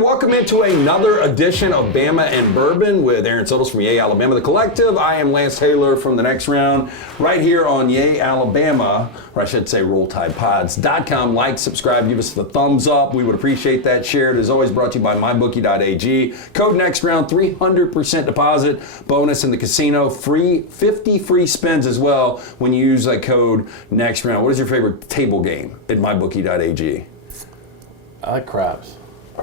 welcome into another edition of Bama and Bourbon with Aaron Suttles from Yay, Alabama, the Collective. I am Lance Taylor from The Next Round, right here on Yay, Alabama, or I should say RollTidePods.com. Like, subscribe, give us the thumbs up. We would appreciate that. Shared, as always, brought to you by MyBookie.ag. Code Next Round, 300% deposit bonus in the casino. 50 free spins as well when you use that code Next Round. What is your favorite table game at MyBookie.ag? I like craps.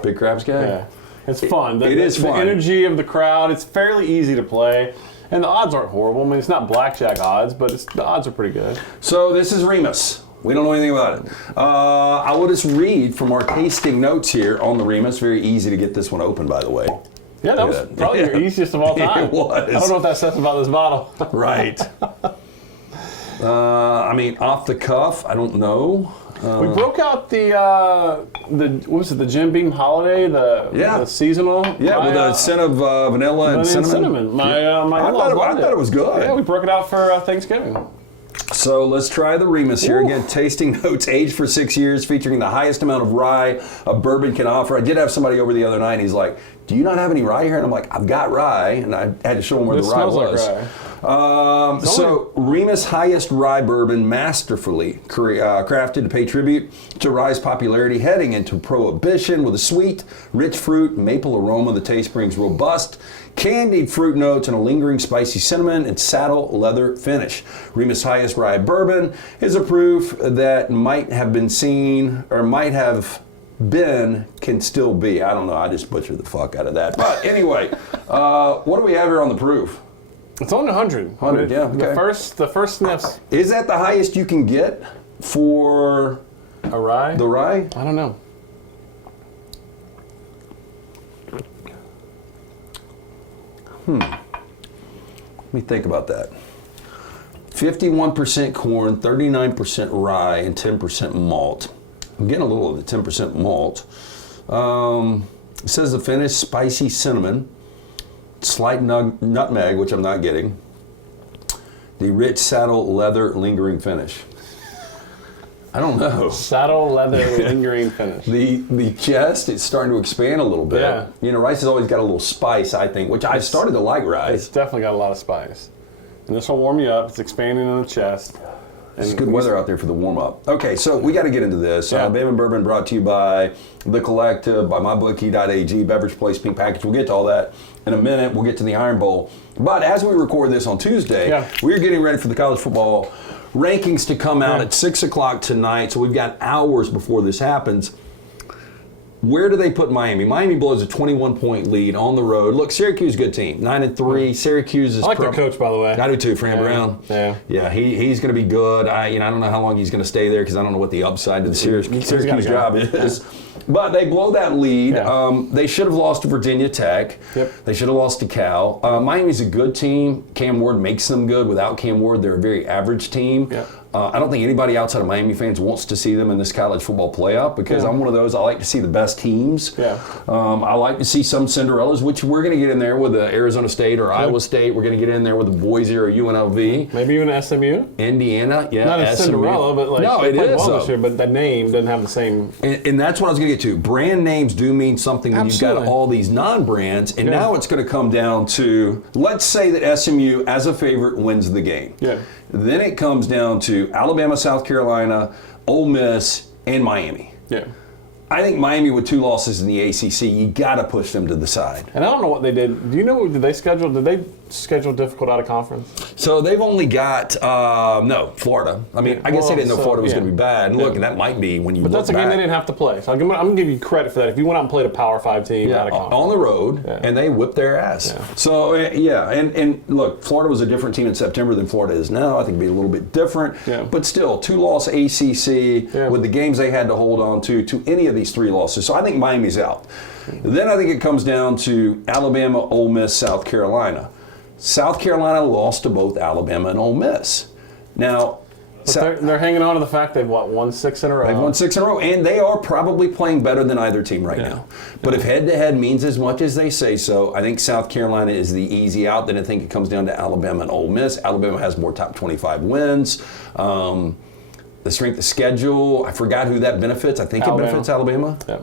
Big craps guy? Yeah. It's fun. It is fun. The energy of the crowd, it's fairly easy to play. And the odds aren't horrible. I mean, it's not blackjack odds, but the odds are pretty good. So this is Remus. We don't know anything about it. I will just read from our tasting notes here on the Remus. Very easy to get this one open, by the way. Yeah, that was probably your easiest of all time. It was. I don't know what that says about this bottle. Right. I mean, off the cuff, I don't know. We broke out the what was it, the Jim Beam Holiday, the seasonal. Yeah, with a scent of vanilla and cinnamon. My I thought it was good. Yeah, we broke it out for Thanksgiving. So let's try the Remus here. Again, tasting notes, aged for 6 years, featuring the highest amount of rye a bourbon can offer. I did have somebody over the other night, and he's like, do you not have any rye here? And I'm like, I've got rye, and I had to show him where the rye was. Like rye. So Remus highest rye bourbon, masterfully crafted to pay tribute to rye's popularity heading into Prohibition with a sweet, rich fruit, maple aroma. The taste brings robust, candied fruit notes and a lingering spicy cinnamon and saddle leather finish. Remus highest rye bourbon is a proof that might have been seen or might have been can still be. I don't know. I just butchered the fuck out of that. But anyway, what do we have here on the proof? It's only 100. 100, yeah. Okay. The first sniffs. Is that the highest you can get for a rye? The rye? I don't know. Let me think about that. 51% corn, 39% rye, and 10% malt. I'm getting a little of the 10% malt. It says the finish, spicy cinnamon, slight nutmeg, which I'm not getting. The rich saddle leather lingering finish. I don't know. Saddle leather lingering finish. The chest, it's starting to expand a little bit. Yeah. You know, rice has always got a little spice, I think, which I started to like rice. It's definitely got a lot of spice. And this will warm you up. It's expanding in the chest. It's good weather out there for the warm-up. Okay, so we got to get into this. Yeah. Bama and Bourbon brought to you by The Collective, by MyBookie.ag, Beverage Place, Pink Package. We'll get to all that in a minute. We'll get to the Iron Bowl. But as we record this on Tuesday, we're getting ready for the college football rankings to come out at 6 o'clock tonight. So we've got hours before this happens. Where do they put Miami? Miami blows a 21-point lead on the road. Look, Syracuse, good team, 9-3. Syracuse is. I like their coach, by the way. I do too, Fran Brown. Yeah, he's going to be good. I don't know how long he's going to stay there because I don't know what the upside to the Syracuse job is. But they blow that lead. Yeah. They should have lost to Virginia Tech. Yep. They should have lost to Cal. Miami's a good team. Cam Ward makes them good. Without Cam Ward, they're a very average team. Yep. I don't think anybody outside of Miami fans wants to see them in this college football playoff because I'm one of those. I like to see the best teams. Yeah. I like to see some Cinderellas, which we're going to get in there with Arizona State or Iowa State. We're going to get in there with the Boise or UNLV. Maybe even SMU. Indiana, yeah. Not a Cinderella, but like no, it is. Well this year, but the name doesn't have the same. And that's what I was going to get to. Brand names do mean something when you've got all these non-brands. And now it's going to come down to, let's say that SMU, as a favorite, wins the game. Yeah. Then it comes down to Alabama, South Carolina, Ole Miss, and Miami. Yeah. I think Miami with 2 losses in the ACC, you got to push them to the side. And I don't know what they did. Do you know, did they schedule difficult out of conference? So they've only got, Florida. I mean, I guess they didn't know Florida was going to be bad. And look, and that might be when you But look that's a game they didn't have to play. So I'm going to give you credit for that. If you went out and played a Power 5 team out of conference. On the road, and they whipped their ass. Yeah. So, and look, Florida was a different team in September than Florida is now. I think it'd be a little bit different. Yeah. But still, 2-loss ACC with the games they had to hold on to any of these 3 losses. So I think Miami's out. Then I think it comes down to Alabama, Ole Miss, South Carolina. South Carolina lost to both Alabama and Ole Miss. Now, they're hanging on to the fact they've won 6 in a row. They've won 6 in a row, and they are probably playing better than either team right now. But if head-to-head means as much as they say so, I think South Carolina is the easy out. Then I think it comes down to Alabama and Ole Miss. Alabama has more top 25 wins. The strength of schedule, I forgot who that benefits. I think it benefits Alabama. Yeah.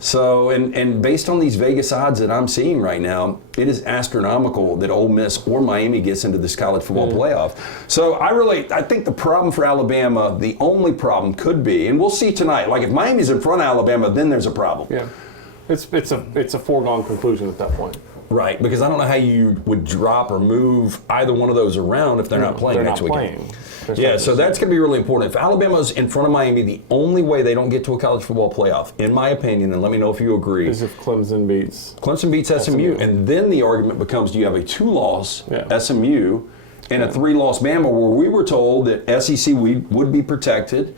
So, and based on these Vegas odds that I'm seeing right now, it is astronomical that Ole Miss or Miami gets into this college football playoff. So I think the problem for Alabama, the only problem could be, and we'll see tonight, like if Miami's in front of Alabama, then there's a problem. Yeah. It's a foregone conclusion at that point. Right, because I don't know how you would drop or move either one of those around if they're not playing next weekend. Yeah, so that's going to be really important. If Alabama's in front of Miami, the only way they don't get to a college football playoff, in my opinion, and let me know if you agree, is if Clemson beats SMU. And then the argument becomes, do you have a 2-loss SMU and a 3-loss Bama, where we were told that SEC would be protected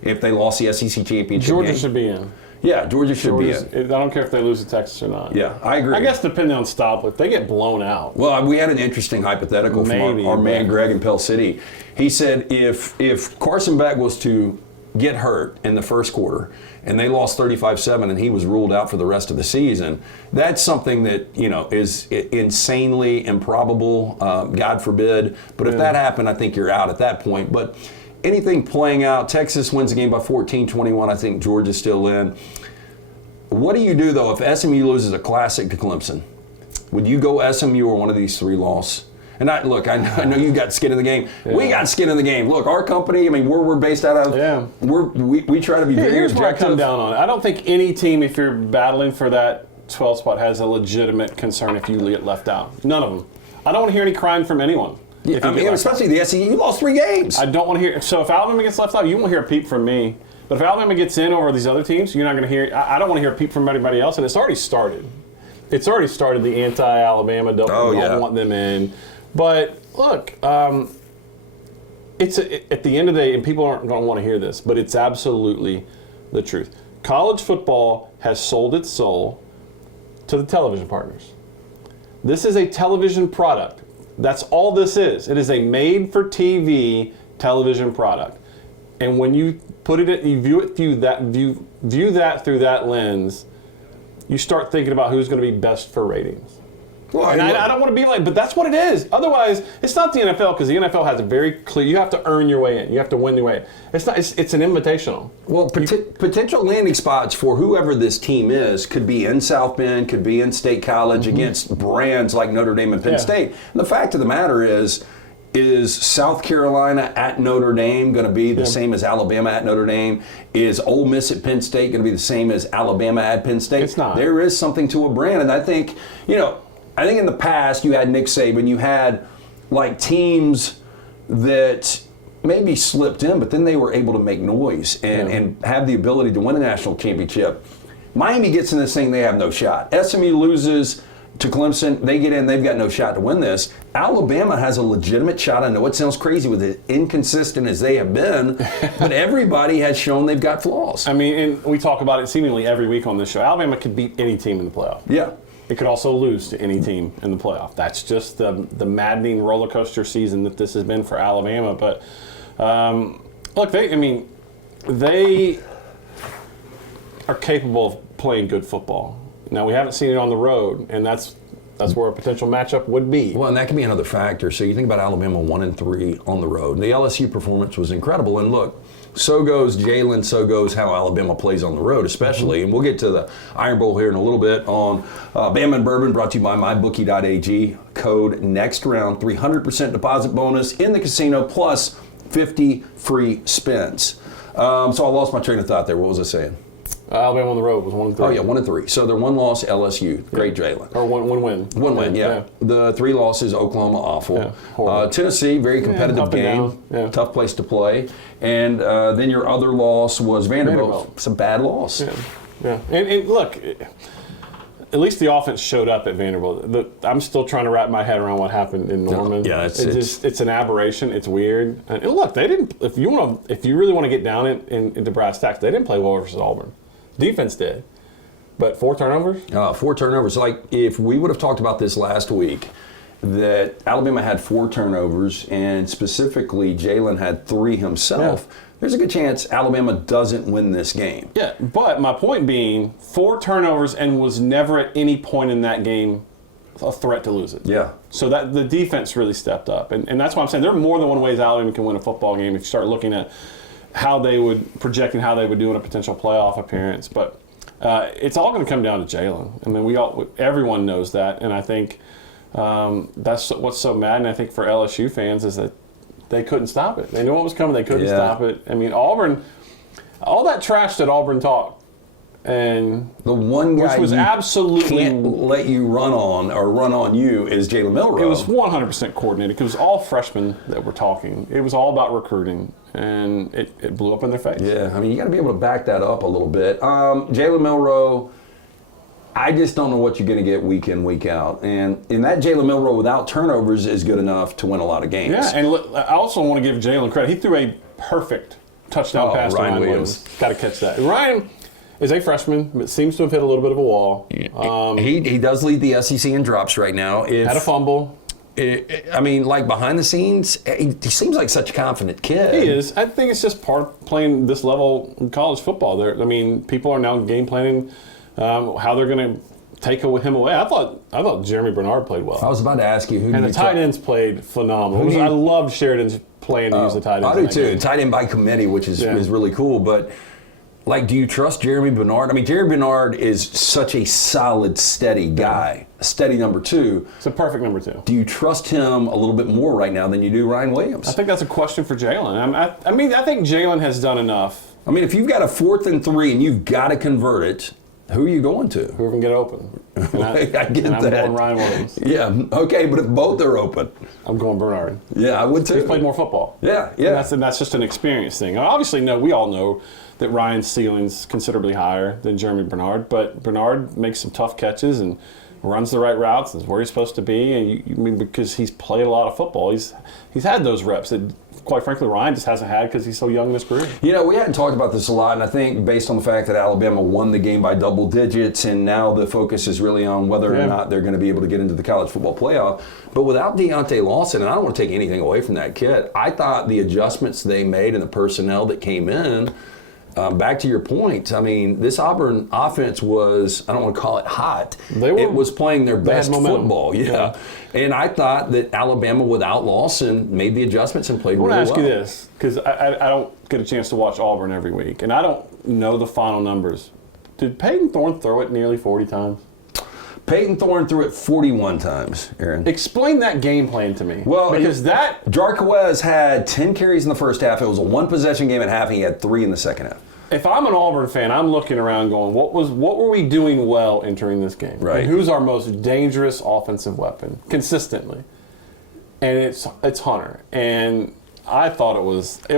if they lost the SEC championship Georgia game. should be in. Yeah, Georgia should be in. I don't care if they lose to Texas or not. Yeah, I agree. I guess depending on style, if they get blown out. Well, we had an interesting hypothetical from our man Greg in Pell City. He said if Carson Beck was to get hurt in the first quarter and they lost 35-7 and he was ruled out for the rest of the season, that's something that is insanely improbable, God forbid. But if that happened, I think you're out at that point. But anything playing out, Texas wins the game by 14-21. I think Georgia's still in. What do you do, though, if SMU loses a classic to Clemson? Would you go SMU or one of these 3 losses? And I know you got skin in the game. Yeah. We got skin in the game. Look, our company, I mean, we're based out of, we try to be very Here's objective. where I come down on it. I don't think any team, if you're battling for that 12 spot, has a legitimate concern if you get left out. None of them. I don't want to hear any crying from anyone. Yeah, I mean, especially the SEC, you lost 3 games. I don't want to hear. So if Alabama gets left out, you won't hear a peep from me. But if Alabama gets in over these other teams, you're not going to hear. I don't want to hear a peep from anybody else. And it's already started. It's already started. The anti-Alabama don't want them in. But look, it's at the end of the day, and people aren't going to want to hear this, but it's absolutely the truth. College football has sold its soul to the television partners. This is a television product. That's all this is. It is a made-for-TV television product. And when you you view it through that through that lens, you start thinking about who's going to be best for ratings. Well, and I don't want to be like, but that's what it is. Otherwise, it's not the NFL, because the NFL has a very clear. You have to earn your way in. You have to win your way in. It's not. It's an invitational. Well, potential landing spots for whoever this team is could be in South Bend, could be in State College against brands like Notre Dame and Penn State. And the fact of the matter is South Carolina at Notre Dame going to be the same as Alabama at Notre Dame? Is Ole Miss at Penn State going to be the same as Alabama at Penn State? It's not. There is something to a brand, and I think in the past you had Nick Saban, you had like teams that maybe slipped in, but then they were able to make noise and have the ability to win a national championship. Miami gets in this thing, they have no shot. SMU loses to Clemson, they get in, they've got no shot to win this. Alabama has a legitimate shot. I know it sounds crazy with as inconsistent as they have been, but everybody has shown they've got flaws. I mean, and we talk about it seemingly every week on this show. Alabama could beat any team in the playoff. Yeah. It could also lose to any team in the playoff. That's just the maddening roller coaster season that this has been for Alabama. But look, they are capable of playing good football. Now, we haven't seen it on the road, and that's where a potential matchup would be. Well, and that can be another factor. So you think about Alabama 1-3 on the road. And the LSU performance was incredible. And look, so goes Jalen, so goes how Alabama plays on the road, especially. And we'll get to the Iron Bowl here in a little bit on Bama and Bourbon, brought to you by mybookie.ag. Code next round, 300% deposit bonus in the casino, plus 50 free spins. So I lost my train of thought there. What was I saying? Alabama on the road was 1-3. Oh, yeah, 1-3. So they're 1 loss, LSU. Great, Jalen. Or one win. 1 win, yeah. The 3 losses, Oklahoma, awful. Yeah, Tennessee, very competitive game. Tough place to play. And then your other loss was Vanderbilt. It's a bad loss. Yeah. And look, at least the offense showed up at Vanderbilt. I'm still trying to wrap my head around what happened in Norman. Yeah, it's an aberration. It's weird. And look, they didn't. If you really want to get down into brass tacks, they didn't play well versus Auburn. Defense did. But 4 turnovers? 4 turnovers. Like, if we would have talked about this last week, that Alabama had 4 turnovers, and specifically Jalen had 3 himself, there's a good chance Alabama doesn't win this game. Yeah, but my point being, 4 turnovers and was never at any point in that game a threat to lose it. Yeah. So that the defense really stepped up. And that's why I'm saying there are more than one ways Alabama can win a football game if you start looking at how they would do in a potential playoff appearance. But It's all going to come down to Jalen. I mean, everyone knows that, and I think that's what's so mad. And I think for LSU fans is that they couldn't stop it. They knew what was coming. They couldn't stop it. I mean, Auburn, all that trash that Auburn talked. And the one guy which was absolutely can't let you run on you is Jalen Milroe. It was 100% coordinated because it was all freshmen that were talking. It was all about recruiting, and it blew up in their face. Yeah, I mean, you got to be able to back that up a little bit. Jalen Milroe, I just don't know what you're going to get week in, week out. And that Jalen Milroe without turnovers is good enough to win a lot of games. Yeah, and I also want to give Jalen credit. He threw a perfect touchdown pass to Ryan Williams. Got to catch that. And Ryan is a freshman, but seems to have hit a little bit of a wall. He does lead the SEC in drops right now. Had a fumble. I mean, like behind the scenes, he seems like such a confident kid. He is. I think it's just part of playing this level in college football. I mean, people are now game planning how they're going to take him away. I thought Jeremy Bernard played well. I was about to ask you who. And the tight ends played phenomenal. I loved Sheridan's plan to use the tight ends. I do too. Tight end by committee, which is really cool, but. Like, do you trust Jeremy Bernard? I mean, Jeremy Bernard is such a solid, steady guy, a steady number 2. It's a perfect number 2. Do you trust him a little bit more right now than you do Ryan Williams? I think that's a question for Jalen. I mean, I think Jalen has done enough. I mean, if you've got a 4th and 3 and you've got to convert it, who are you going to? Whoever can get open. I get that. I'm going Ryan Williams. Yeah, okay, but if both are open. I'm going Bernard. Yeah, I would too. He's played more football. Yeah. And that's just an experience thing. Obviously, we all know that Ryan's ceiling's considerably higher than Jeremy Bernard, but Bernard makes some tough catches and runs the right routes and is where he's supposed to be. And because he's played a lot of football, he's had those reps that, quite frankly, Ryan just hasn't had because he's so young in his career. You know, we hadn't talked about this a lot, and I think based on the fact that Alabama won the game by double digits, and now the focus is really on whether or not they're going to be able to get into the college football playoff. But without Deontay Lawson, and I don't want to take anything away from that kid, I thought the adjustments they made and the personnel that came in, back to your point, I mean, this Auburn offense was, I don't want to call it hot. It was playing their best football, yeah. And I thought that Alabama, without Lawson, made the adjustments and played really well. I want to ask you this, because I don't get a chance to watch Auburn every week, and I don't know the final numbers. Did Peyton Thorne throw it nearly 40 times? Peyton Thorne threw it 41 times, Aaron. Explain that game plan to me. Well, because Jarquez had 10 carries in the first half. It was a one-possession game at half, and he had 3 in the second half. If I'm an Auburn fan, I'm looking around going, what were we doing well entering this game? Right. And who's our most dangerous offensive weapon consistently? And it's Hunter. And I thought it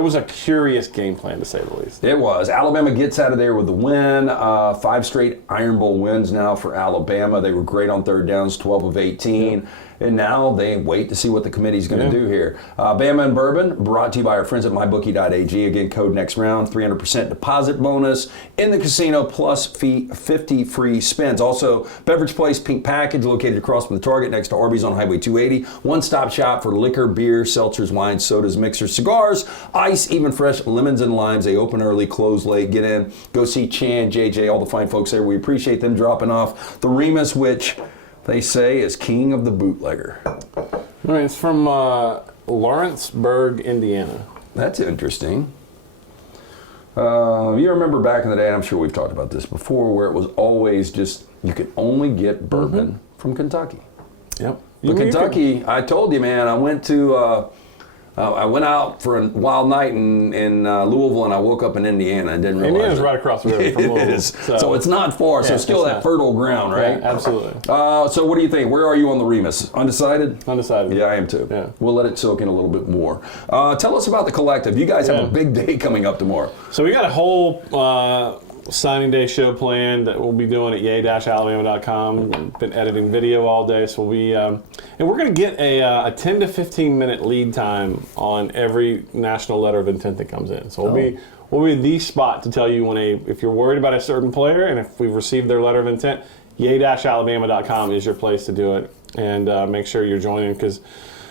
was a curious game plan, to say the least. It was. Alabama gets out of there with the win. 5 straight Iron Bowl wins now for Alabama. They were great on third downs, 12 of 18. Yeah. And now they wait to see what the committee's going to do here. Bama and Bourbon, brought to you by our friends at mybookie.ag. Again, code next round, 300% deposit bonus in the casino plus 50 free spins. Also, Beverage Place Pink Package located across from the Target next to Arby's on Highway 280. One-stop shop for liquor, beer, seltzers, wines, sodas, mixers, cigars, ice, even fresh lemons and limes. They open early, close late. Get in. Go see Chan, JJ, all the fine folks there. We appreciate them dropping off the Remus, which they say is king of the bootlegger. All right, it's from Lawrenceburg, Indiana. That's interesting. You remember back in the day, and I'm sure we've talked about this before, where it was always just, you could only get bourbon from Kentucky. Yep. But Kentucky, I told you, man, I went out for a wild night in Louisville, and I woke up in Indiana and didn't realize Indiana's right across the river from Louisville. It is. So it's not far, so still that fertile ground, right? Yeah, absolutely. So what do you think? Where are you on the Remus? Undecided? Undecided. Yeah, I am too. Yeah. We'll let it soak in a little bit more. Tell us about the collective. You guys have a big day coming up tomorrow. So we got a whole signing day show planned that we'll be doing at yay-alabama.com. Been editing video all day, so and we're going to get a 10 to 15 minute lead time on every national letter of intent that comes in. So we'll be the spot to tell you if you're worried about a certain player and if we've received their letter of intent, yay-alabama.com is your place to do it, and make sure you're joining, because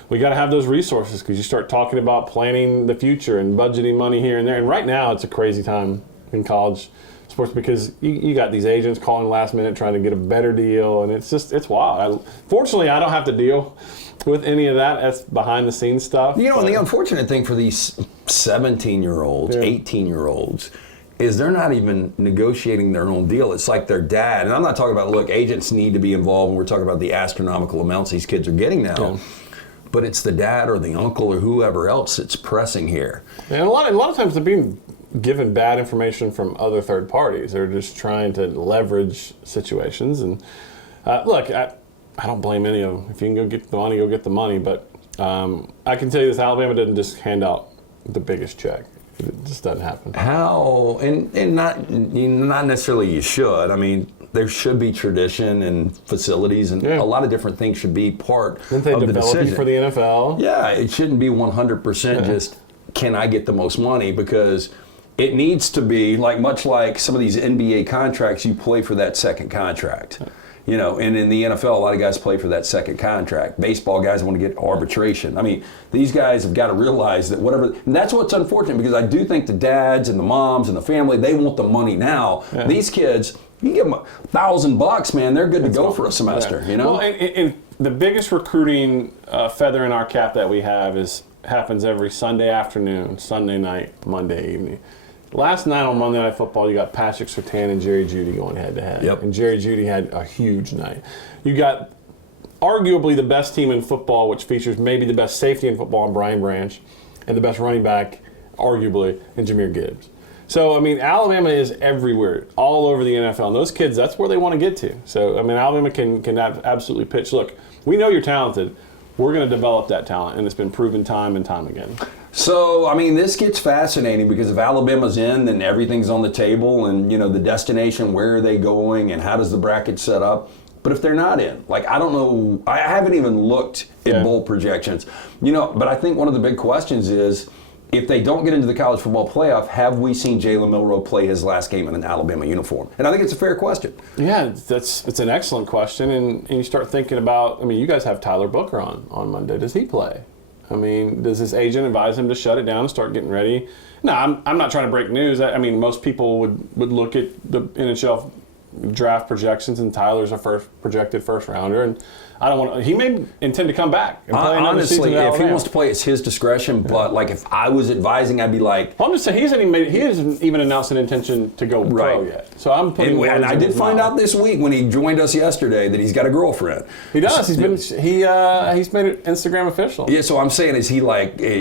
we got to have those resources, because you start talking about planning the future and budgeting money here and there. And right now it's a crazy time in college sports, because you got these agents calling last minute trying to get a better deal, and it's wild. Fortunately, I don't have to deal with any of that. That's behind the scenes stuff. You know, and the unfortunate thing for these 17-year-olds, 18-year-olds, is they're not even negotiating their own deal. It's like their dad. And I'm not talking about, look, agents need to be involved, and we're talking about the astronomical amounts these kids are getting now. Yeah. But it's the dad or the uncle or whoever else that's pressing here. And a lot of times they're being given bad information from other third parties. They're just trying to leverage situations. And look, I don't blame any of them. If you can go get the money, go get the money. But I can tell you this, Alabama didn't just hand out the biggest check. It just doesn't happen. How? And not necessarily you should. I mean, there should be tradition and facilities, and a lot of different things should be part of the decision. You for the NFL. Yeah, it shouldn't be 100% just, can I get the most money? Because it needs to be, much like some of these NBA contracts, you play for that second contract. You know, and in the NFL, a lot of guys play for that second contract. Baseball guys want to get arbitration. I mean, these guys have got to realize that whatever, and that's what's unfortunate, because I do think the dads and the moms and the family, they want the money now. Yeah. These kids, you give them $1,000, man, they're good to go for a semester, you know? Well, and the biggest recruiting feather in our cap that we have happens every Sunday afternoon, Sunday night, Monday evening. Last night on Monday Night Football, you got Patrick Surtain and Jerry Jeudy going head-to-head. Yep. And Jerry Jeudy had a huge night. You got arguably the best team in football, which features maybe the best safety in football in Brian Branch, and the best running back, arguably, in Jahmyr Gibbs. So, I mean, Alabama is everywhere, all over the NFL. And those kids, that's where they want to get to. So, I mean, Alabama can absolutely pitch. Look, we know you're talented. We're going to develop that talent, and it's been proven time and time again. So, I mean, this gets fascinating, because if Alabama's in, then everything's on the table, and, you know, the destination, where are they going, and how does the bracket set up? But if they're not in, I don't know, I haven't even looked at bowl projections. You know, but I think one of the big questions is, if they don't get into the college football playoff, have we seen Jalen Milroe play his last game in an Alabama uniform? And I think it's a fair question. Yeah, it's an excellent question. And you start thinking about, I mean, you guys have Tyler Booker on Monday. Does he play? I mean, does his agent advise him to shut it down and start getting ready? No, I'm not trying to break news. I mean, most people would look at the NHL draft projections, and Tyler's a projected first rounder, and I don't want to. He may intend to come back and play another season. Honestly, if he wants to play, it's his discretion. But if I was advising, I'd be like, well, I'm just saying he hasn't even announced an intention to go pro yet. So I'm putting. And I did find out this week when he joined us yesterday that he's got a girlfriend. He does. He's made it Instagram official. Yeah. So I'm saying, is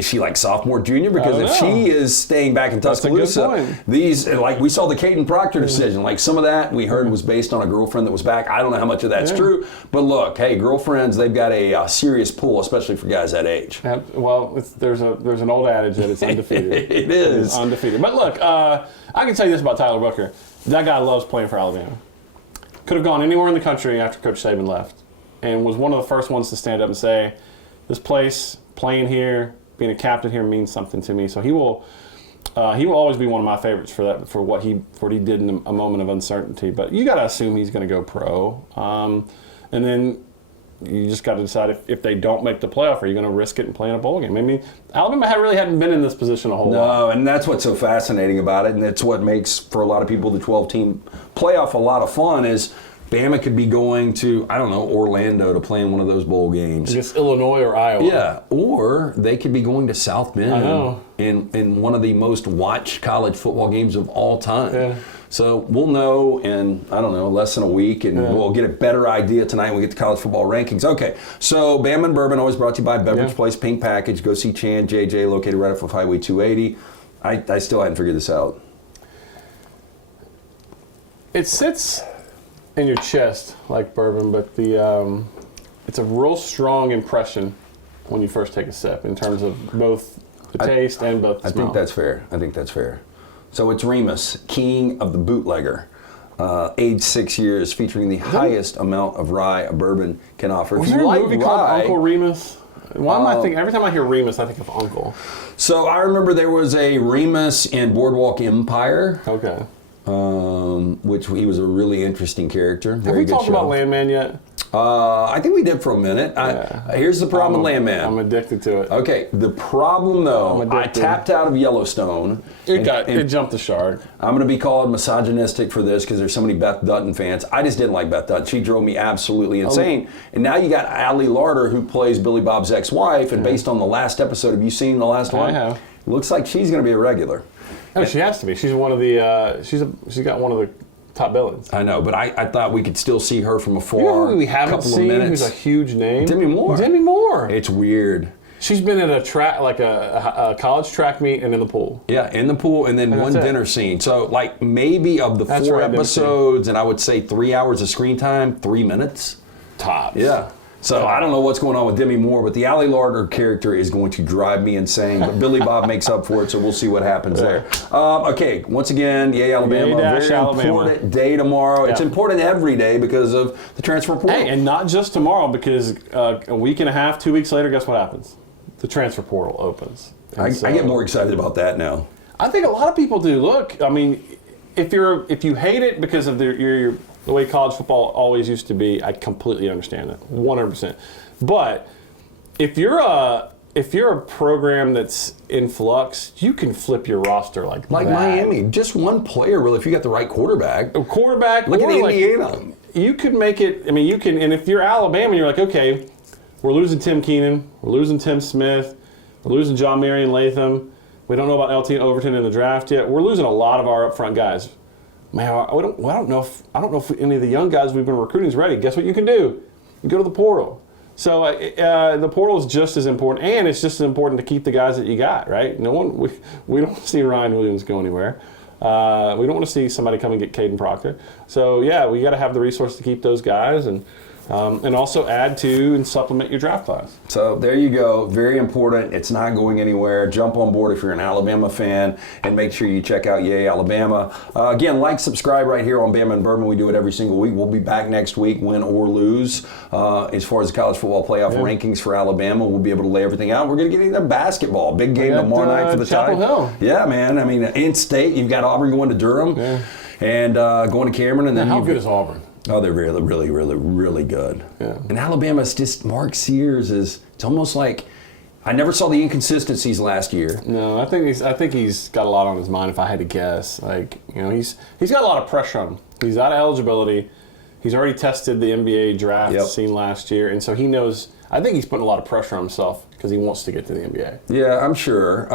she like sophomore, junior? Because if she is staying back in Tuscaloosa, these we saw the Caden Proctor decision. Some of that we heard was based on a girlfriend that was back. I don't know how much of that's true, but look, hey, girlfriends, they've got a serious pull, especially for guys that age. Well, there's an old adage that it's undefeated. It is. It's undefeated. But look, I can tell you this about Tyler Booker. That guy loves playing for Alabama. Could have gone anywhere in the country after Coach Saban left, and was one of the first ones to stand up and say, this place, playing here, being a captain here means something to me. So he will always be one of my favorites for that, for what he did in a moment of uncertainty. But you got to assume he's going to go pro, and then you just got to decide if they don't make the playoff, are you going to risk it and play in a bowl game? I mean, Alabama really hadn't been in this position a whole lot. No, and that's what's so fascinating about it, and it's what makes, for a lot of people, the 12-team playoff a lot of fun, is Bama could be going to, I don't know, Orlando to play in one of those bowl games. Just Illinois or Iowa. Yeah, or they could be going to South Bend in one of the most watched college football games of all time. Yeah. So we'll know in, I don't know, less than a week, and we'll get a better idea tonight when we get the college football rankings. Okay, so Bama and Bourbon, always brought to you by Beverage Place Pink Package. Go see Chan JJ, located right off of Highway 280. I still hadn't figured this out. It sits in your chest like bourbon, but it's a real strong impression when you first take a sip in terms of both the taste and both the smell. I think that's fair. So it's Remus, king of the bootlegger, aged 6 years, featuring the highest amount of rye a bourbon can offer. Was there a movie called Uncle Remus? Why am I thinking? Every time I hear Remus, I think of Uncle. So I remember there was a Remus in Boardwalk Empire. Okay. Which he was a really interesting character. Have we talked about Landman yet? I think we did for a minute. Here's the problem with Landman. I'm addicted to it. Okay, the problem though, I tapped out of Yellowstone. It jumped the shark. I'm going to be called misogynistic for this because there's so many Beth Dutton fans. I just didn't like Beth Dutton. She drove me absolutely insane. And now you got Allie Larder, who plays Billy Bob's ex-wife, and based on the last episode, have you seen the last one? I have. Looks like she's going to be a regular. Oh, she has to be. She's one of the. She's got one of the top billings. I know, but I thought we could still see her from afar. You know who we haven't couple seen? Of minutes. Who's a huge name? Demi Moore. Demi Moore. It's weird. She's been at a track, like a college track meet, and in the pool. Yeah, in the pool, and then one dinner scene. So, like, maybe of the 4 episodes, and I would say 3 hours of screen time, 3 minutes. Tops. Yeah. So I don't know what's going on with Demi Moore, but the Allie Larder character is going to drive me insane. But Billy Bob makes up for it, so we'll see what happens there. Okay, once again, yay Alabama. Very important day tomorrow. Yeah. It's important every day because of the transfer portal. Hey, and not just tomorrow, because a week and a half, 2 weeks later, guess what happens? The transfer portal opens. I get more excited about that now. I think a lot of people do. Look, I mean, if you hate it because of the way college football always used to be, I completely understand that, 100%. But if you're a program that's in flux, you can flip your roster like that. Miami, just one player really. If you got the right quarterback. A quarterback. Look at Indiana. You could make it. I mean, you can. And if you're Alabama, you're like, okay, we're losing Tim Keenan, we're losing Tim Smith, we're losing John Marion Latham. We don't know about LT Overton in the draft yet. We're losing a lot of our upfront guys. Man, I don't know if any of the young guys we've been recruiting is ready. Guess what you can do? You go to the portal. So the portal is just as important, and it's just as important to keep the guys that you got, right? We don't see Ryan Williams go anywhere. We don't want to see somebody come and get Caden Proctor. So yeah, we got to have the resource to keep those guys and also add to and supplement your draft class. So there you go. Very important. It's not going anywhere. Jump on board if you're an Alabama fan, and make sure you check out Yay Alabama. Again, like, subscribe right here on Bama and Bourbon. We do it every single week. We'll be back next week, win or lose. As far as the college football playoff rankings for Alabama, we'll be able to lay everything out. We're going to get into basketball. Big game tomorrow night for the Chapel Tide. Hill. Yeah, man. I mean, in state, you've got Auburn going to Durham and going to Cameron. And then how good is Auburn? Oh, they're really, really, really, really good. Yeah. And Alabama's just, Mark Sears is, it's almost like, I never saw the inconsistencies last year. No, I think he's got a lot on his mind, if I had to guess. Like, you know, he's got a lot of pressure on him. He's out of eligibility. He's already tested the NBA draft scene last year, and so he knows, I think he's putting a lot of pressure on himself because he wants to get to the NBA. Yeah, I'm sure.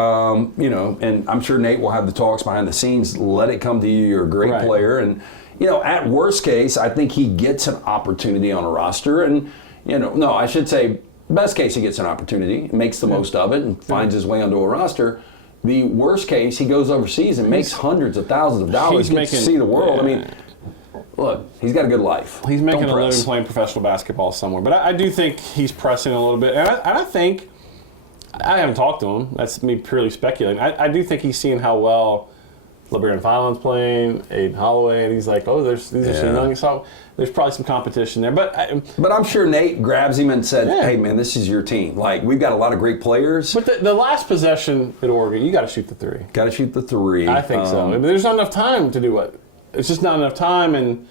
You know, and I'm sure Nate will have the talks behind the scenes. Let it come to you. You're a great player. And, you know, at worst case, I think he gets an opportunity on a roster. And, you know, no, I should say, best case, he gets an opportunity, makes the most of it, and finds his way onto a roster. The worst case, he goes overseas and makes hundreds of thousands of dollars, gets to see the world. I mean, look, he's got a good life. He's making a living playing professional basketball somewhere. But I do think he's pressing a little bit. And I think, I haven't talked to him. That's me purely speculating. I do think he's seeing how well LeBaron Fallon's playing, Aiden Holloway, and he's like, oh, these are some young, so there's probably some competition there. But I'm sure Nate grabs him and said, hey, man, this is your team. Like, we've got a lot of great players. But the last possession at Oregon, you got to shoot the three. Got to shoot the three. I think so. I mean, there's not enough time to do it. It's just not enough time. And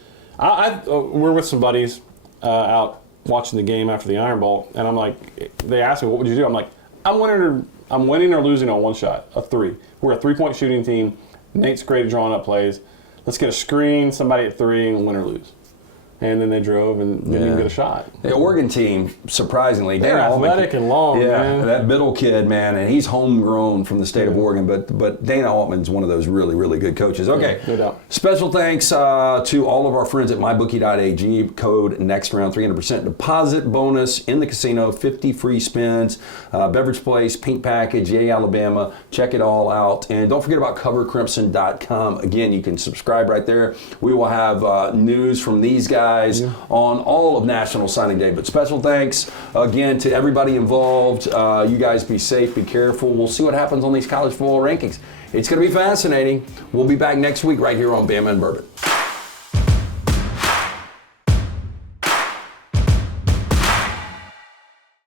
we're with some buddies out watching the game after the Iron Bowl, and I'm like, they asked me, what would you do? I'm like, I'm winning or losing on one shot, a three. We're a three-point shooting team. Nate's great at drawing up plays. Let's get a screen, somebody at three, and win or lose. And then they drove and didn't even get a shot. The Oregon team, surprisingly, they're athletic and long, man. That Biddle kid, man, and he's homegrown from the state of Oregon, but Dana Altman's one of those really, really good coaches. Okay, no doubt. Special thanks to all of our friends at mybookie.ag. Code next round, 300% deposit bonus in the casino, 50 free spins, beverage place, pink package, Yay Alabama. Check it all out, and don't forget about covercrimson.com. Again, you can subscribe right there. We will have news from these guys on all of National Signing Day. But special thanks again to everybody involved. You guys be safe, be careful. We'll see what happens on these college football rankings. It's going to be fascinating. We'll be back next week right here on Bama and Bourbon.